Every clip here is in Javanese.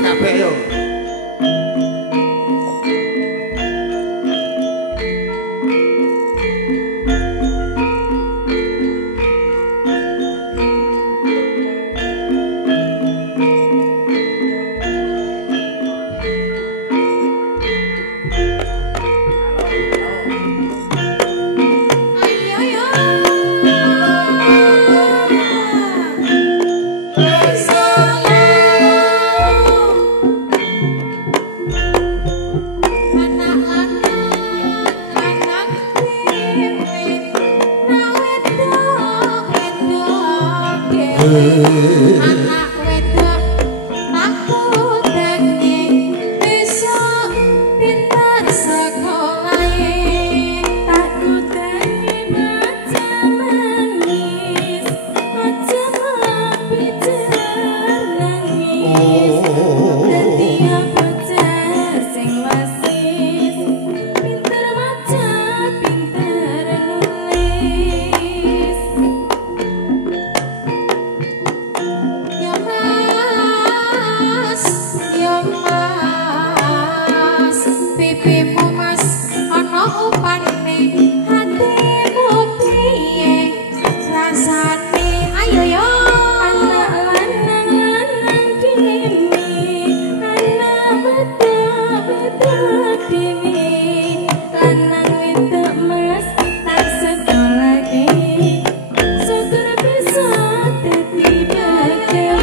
kabeh yo. Anak wedok aku daging besok pintar sekolahe tak kudani baca menangis aja bicara nangis dadi bocah sing wasis pinter maca pinter nulis pipimu mas ana upane hatimu piye rasane ayo yo anak lanang dini anak wedok dini lanang wedok mas tak sekolahke syukur bisa dadi bagian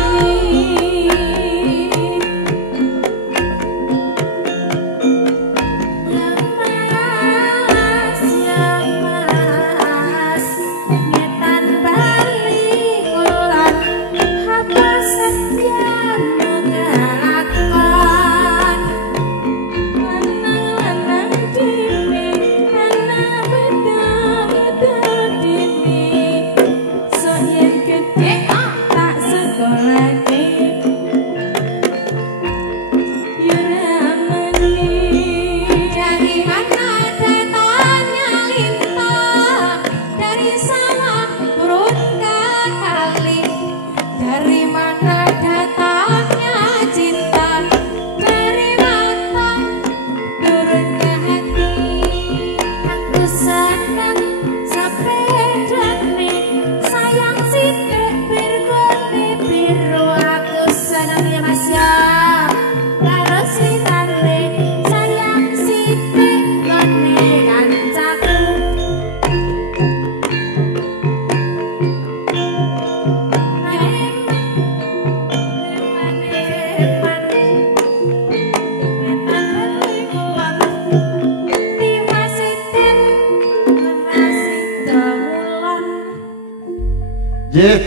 Nggih,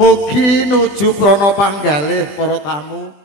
mugi nuju prana panggalih para tamu.